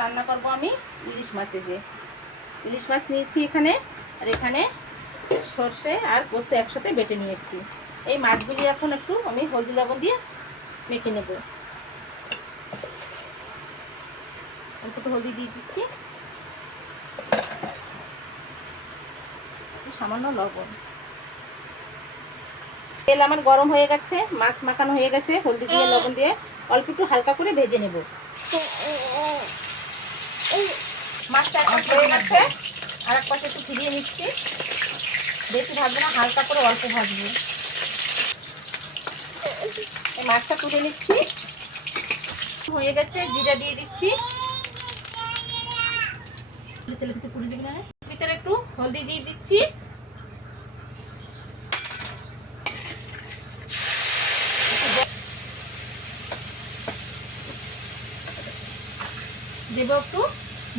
রান্না করব আমি ইলিশ মাছে। যে ইলিশ মাছ নিয়েছি এখানে, আর এখানে সর্ষে আর পোস্ত একসাথে বেটে নিয়েছি। এই মাছগুলি এখন একটু আমি হলদি লবণ দিয়ে মেখে নেব। অল্প একটু হলদি দিয়ে দিচ্ছি, সামান্য লবণ। তেল আমার গরম হয়ে গেছে, মাছ মাখানো হয়ে গেছে, হলদি দিয়ে লবণ দিয়ে অল্প একটু হালকা করে ভেজে নেব। মাছটা এখন হয়ে গেছে, আর এক পাশে একটু ফিরিয়ে নিচ্ছি। বেশি ভাজবো না, হালকা করে অল্প ভাজবো। এই মাছটা তুলে নিচ্ছি। হয়ে গেছে, জিরা দিয়ে দিচ্ছি। ভিতরে একটু হলদি দিয়ে দিচ্ছি। দেব একটু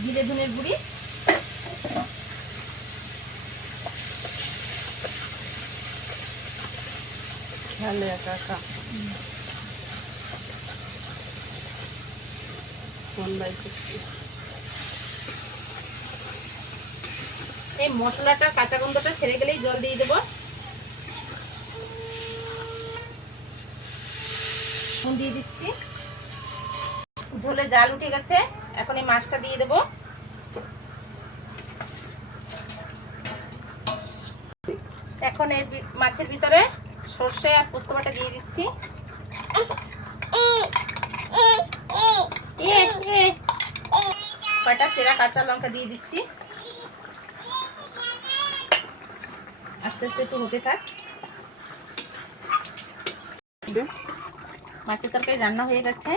জিরে ধনের গুঁড়ি। এই মশলাটার কাঁচা গন্ধটা ছেড়ে গেলেই জল দিয়ে দেবো। দিয়ে দিচ্ছি। ঝোলে জাল উঠে গেছে, এখন এই মাছটা দিয়ে দেবো। এখন এই মাছের ভিতরে সর্ষে আর পোস্ত বাটা দিয়ে দিচ্ছি। কয়টা চেরা কাঁচা লঙ্কা দিয়ে দিচ্ছি। আস্তে আস্তে একটু হতে থাক। মাছের তরকারি রান্না হয়ে গেছে,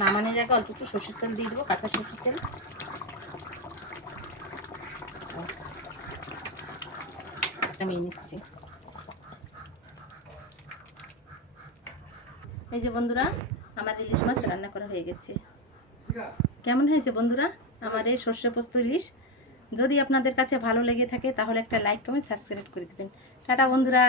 নামানোর জায়গায় অল্প একটু সরষের তেল দিয়ে দেবো, কাঁচা সরষের তেল। নামিয়ে নিচ্ছি। এই যে বন্ধুরা, আমার ইলিশ মাছ রান্না করা হয়ে গেছে। কেমন হয়েছে বন্ধুরা আমার এই সর্ষে পোস্ত ইলিশ? যদি আপনাদের কাছে ভালো লেগে থাকে তাহলে একটা লাইক কমেন্ট সাবস্ক্রাইব করে দেবেন। টাটা বন্ধুরা।